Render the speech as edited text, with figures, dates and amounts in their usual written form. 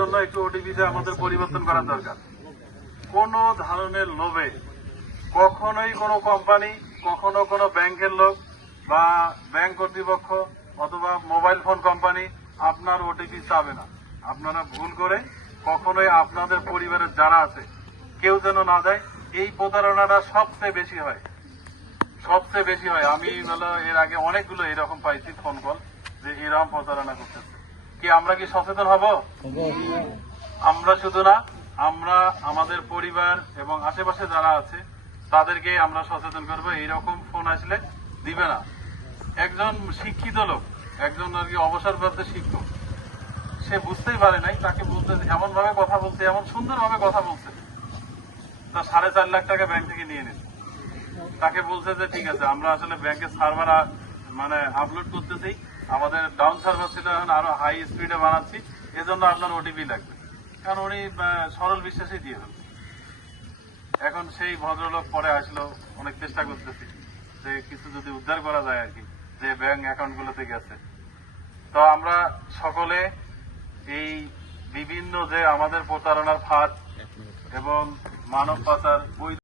জন্য একটু ওটিপিতে আমাদের পরিবর্তন করা দরকার। কোন ধরনের লোভে কখনোই কোনো কোম্পানি, কখনো কোনো ব্যাংকের লোক বা ব্যাংক কর্তৃপক্ষ অথবা মোবাইল ফোন কোম্পানি আপনার ওটিপি চাবে না। আপনারা ভুল করে কখনোই আপনাদের পরিবারের যারা আছে কেউ যেন না দেয়। এই প্রতারণাটা সবচেয়ে বেশি হয়, সবচেয়ে বেশি হয়। আমি এর আগে অনেকগুলো এরকম পাইছি ফোন কল যে এরকম প্রতারণা করতেছে। আমরা কি সচেতন হব? আমরা শুধু না, আমরা আমাদের পরিবার এবং আশেপাশে যারা আছে তাদেরকে আমরা সচেতন করবো এইরকম ফোন আসলে দিবে না। একজন শিক্ষিত লোক, একজন আর কি অবসরপ্রাপ্ত শিক্ষক, সে বুঝতেই পারে নাই, তাকে বলতে এমন ভাবে কথা বলতে, এমন সুন্দর ভাবে কথা বলছে, তা 4.5 লাখ টাকা ব্যাংক থেকে নিয়ে নিচ্ছে। তাকে বলছে যে ঠিক আছে, আমরা আসলে ব্যাংকের সার্ভার আপলোড করতেছি, আমাদের ডাউন সার্ভার ছিল, এখন আরো হাই স্পিডে বানাচ্ছি, এজন্য আপনার ওটিপি লাগবে। কারণ উনি সরল বিশ্বাসে দিয়ে দেন। এখন সেই ভদ্রলোক পরে আসলো, অনেক চেষ্টা করতেছি যে কিছু যদি উদ্ধার করা যায় আর কি, যে ব্যাংক অ্যাকাউন্ট গুলোতে গেছে। তো আমরা সকলে এই বিভিন্ন যে আমাদের প্রতারণার ফাঁদ এবং মানব পাচার